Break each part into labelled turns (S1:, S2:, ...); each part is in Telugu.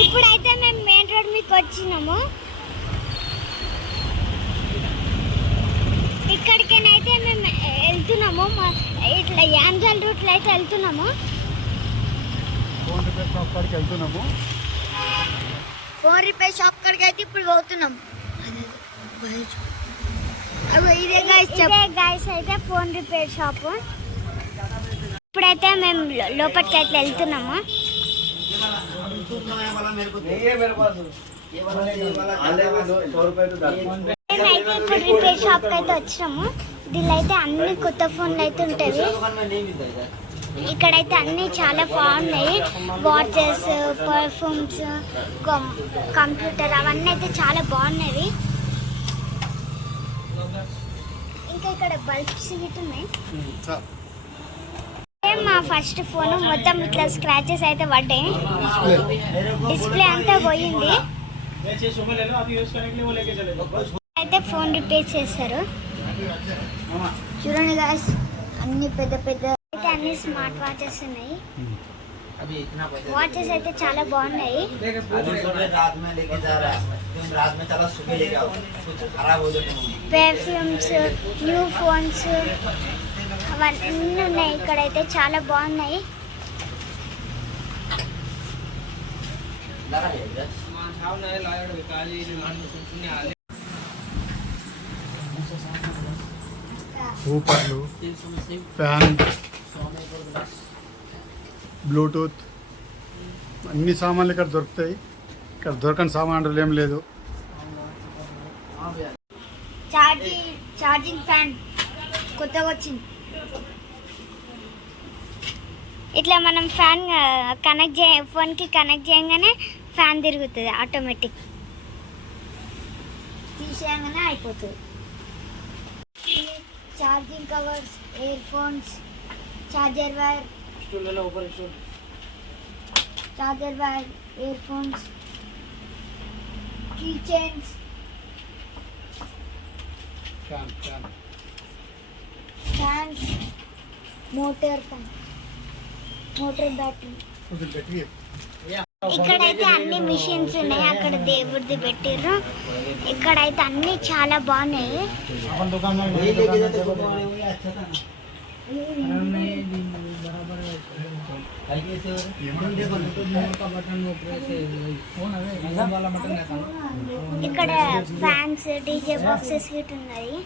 S1: ఇప్పుడైతే మేము మెయిన్ రోడ్ మీకు వచ్చినాము ఇక్కడికైతే మేము వెళ్తున్నాము ఇట్లా యాంజల్ రూట్లో అయితే వెళ్తున్నాము
S2: ఫోన్ రిపేర్ షాప్ కాడికి వెళ్తున్నాము
S1: ఫోన్ రిపేర్ షాప్ కాడికి అయితే ఇప్పుడు పోతున్నాం అగో ఇదే గాయస్ ఇదే గాయస్ అయితే ఫోన్ రిపేర్ షాప్ ఇప్పుడైతే మేము లోపలికి అయితే వెళ్తున్నాము మేమైతే ఇప్పుడు రిపేర్ షాప్ అయితే వచ్చినాము. దీనిలో అయితే అన్ని కొత్త ఫోన్లు అయితే ఉంటాయి. ఇక్కడైతే అన్ని చాలా బాగున్నాయి. వాచెస్ పర్ఫ్యూమ్స్ కంప్యూటర్ అవన్నీ అయితే చాలా బాగున్నాయి. ఇంకా ఇక్కడ బల్బ్స్ గిట్ ఉన్నాయి. నా ఫస్ట్ ఫోన్ మొత్తం ఇట్లా స్క్రాచెస్ అయితే పడ్డాయి. డిస్ప్లే అంతా పోయింది. అయితే ఫోన్ రిపేర్ చేస్తారు చూడండి గాస్ అన్ని పెద్ద పెద్ద అయితే అన్ని స్మార్ట్ వాచెస్ ఉన్నాయి. వాచెస్ అయితే చాలా బాగున్నాయి. పెర్ఫ్యూమ్స్ న్యూ ఫోన్స్ అవన్నీ ఉన్నాయి ఇక్కడైతే చాలా బాగున్నాయి.
S2: ఊపర్లు ఫ్యాన్ బ్లూటూత్ అన్ని సామాన్లు ఇక్కడ దొరుకుతాయి. ఇక్కడ దొరకని సామాన్లు ఏం లేదు.
S1: ఛార్జింగ్ ఫ్యాన్ కొత్తగా వచ్చింది. ఇట్లా మనం ఫ్యాన్ కనెక్ట్ చే ఫోన్కి కనెక్ట్ చేయగానే ఫ్యాన్ తిరుగుతుంది ఆటోమేటిక్. తీసేయగానే అయిపోతుంది. Charging covers earphones charger wire. Charger wire earphones key chains
S2: fan fan.
S1: Fans motor fan. Motor battery. ఇక్కడైతే అన్ని మిషన్స్ ఉన్నాయి. అక్కడ దేవుడిది పెట్టిర్రు. ఇక్కడైతే అన్ని చాలా బాగున్నాయి. ఇక్కడ ఫ్యాన్స్ డీజే బాక్సెస్ గిట్ ఉన్నాయి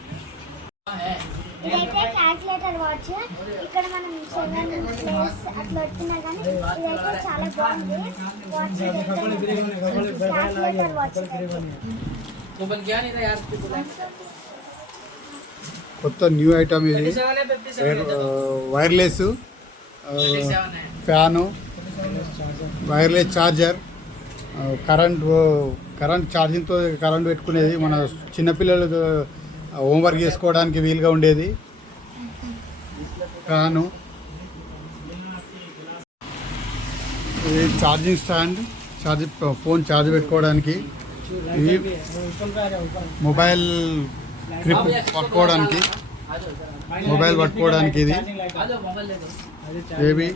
S1: ఇదైతే క్యాల్కులేటర్ వాచ్. ఇక్కడ మనం సెవెన్ ప్లేస్ అట్లా వచ్చినా కానీ ఇదైతే చాలా బాగుంది. వాచ్ క్యాల్కులేటర్ వాచ్
S2: కొత్త న్యూ ఐటమ్ ఇది. Wireless fan wireless charger current current ఛార్జింగ్తో current పెట్టుకునేది. మన చిన్నపిల్లలు హోంవర్క్ చేసుకోవడానికి వీలుగా ఉండేది. ఫ్యాను. ఇది charging stand charge phone charge పెట్టుకోవడానికి. ఇది మొబైల్ గ్రిప్ పట్టుకోవడానికి. మొబైల్ పట్టుకోవడానికి ఇది. ఏవి?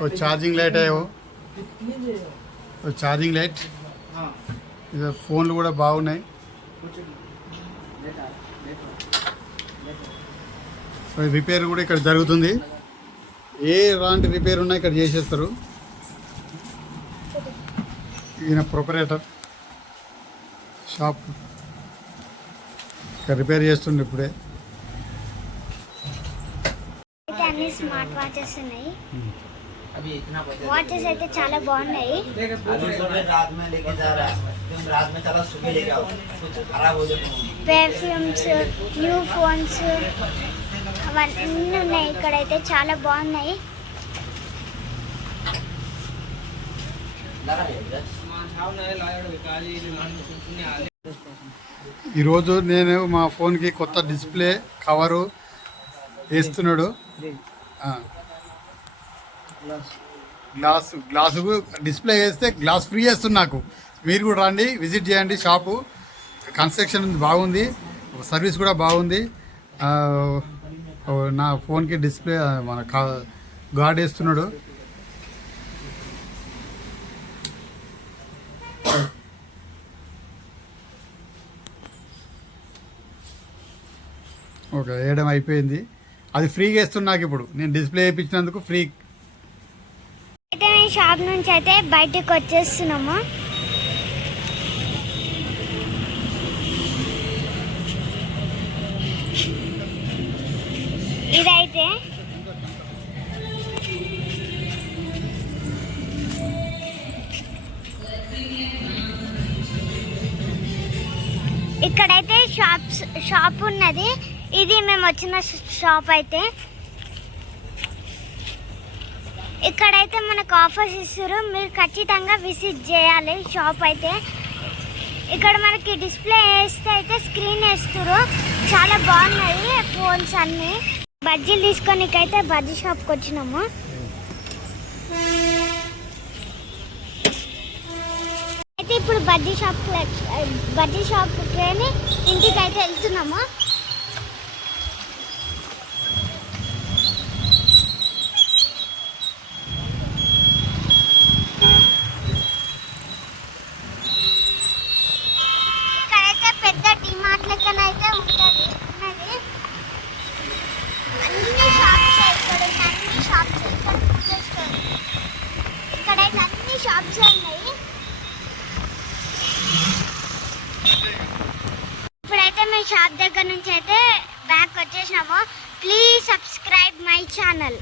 S2: ఓ ఛార్జింగ్ లైట్ అయ్యో ఓ. ఛార్జింగ్ లైట్ ఇది ఫోన్లు కూడా బాగున్నాయి. సో రిపేర్ కూడా ఇక్కడ జరుగుతుంది. ఏ లాంటి రిపేర్ ఉన్నా ఇక్కడ చేసేస్తారు. ఈయన ప్రొపరేటర్. షాప్. ఇక్కడ రిపేర్ చేస్తుండే ఇప్పుడే.
S1: స్మార్ట్ వాచెస్ ఉన్నాయి. వాచెస్ అయితే చాలా బాగున్నాయి. పెర్ఫ్యూమ్స్ న్యూ ఫోన్స్ అవన్నీ ఉన్నాయి. ఇక్కడైతే చాలా బాగున్నాయి.
S2: ఈరోజు నేను మా ఫోన్కి కొత్త డిస్ప్లే కవరు వేస్తున్నాడు. గ్లాసు గ్లాసు డిస్ప్లే వేస్తే గ్లాస్ ఫ్రీ వేస్తుంది నాకు. మీరు కూడా రండి విజిట్ చేయండి షాపు. కన్స్ట్రక్షన్ బాగుంది సర్వీస్ కూడా బాగుంది. నా ఫోన్కి డిస్ప్లే మన కా గాడ్ వేస్తున్నాడు. ఓకే వేయడం అయిపోయింది. అది ఫ్రీగా ఇస్తుంది నాకు ఇప్పుడు. నేను డిస్ప్లే వేయించినందుకు ఫ్రీ.
S1: అయితే షాప్ నుంచి అయితే బయటకు వచ్చేస్తున్నాము. ఇదైతే ఇక్కడైతే షాప్స్ షాప్ ఉన్నది. ఇది మేము వచ్చిన షాప్ అయితే. ఇక్కడైతే మనకు ఆఫర్స్ ఇస్తారు మీరు ఖచ్చితంగా విజిట్ చేయాలి షాప్ అయితే. ఇక్కడ మనకి డిస్ప్లే వేస్తే అయితే స్క్రీన్ వేస్తారు చాలా బాగున్నాయి ఫోన్స్ అన్నీ. బజ్జీలు తీసుకొనికైతే బజ్జీ షాప్కి వచ్చినాము. అయితే ఇప్పుడు బజ్జీ షాప్ బజ్జీ షాప్కి ఇంటికి అయితే వెళ్తున్నాము. ఇక్కడైతే పెద్ద డిమార్ట్ లెక్కనైతే ఉంటుంది ఉన్నది అన్ని షాప్స్ ఇక్కడ ఉన్న అన్ని షాప్స్ ఇక్కడ పూజ స్టోర్ ఇక్కడైతే అన్ని షాప్స్ ఉన్నాయి ఇప్పుడైతే మేము షాప్ దగ్గర నుంచి అయితే బ్యాక్ వచ్చేసినాము. Please subscribe my channel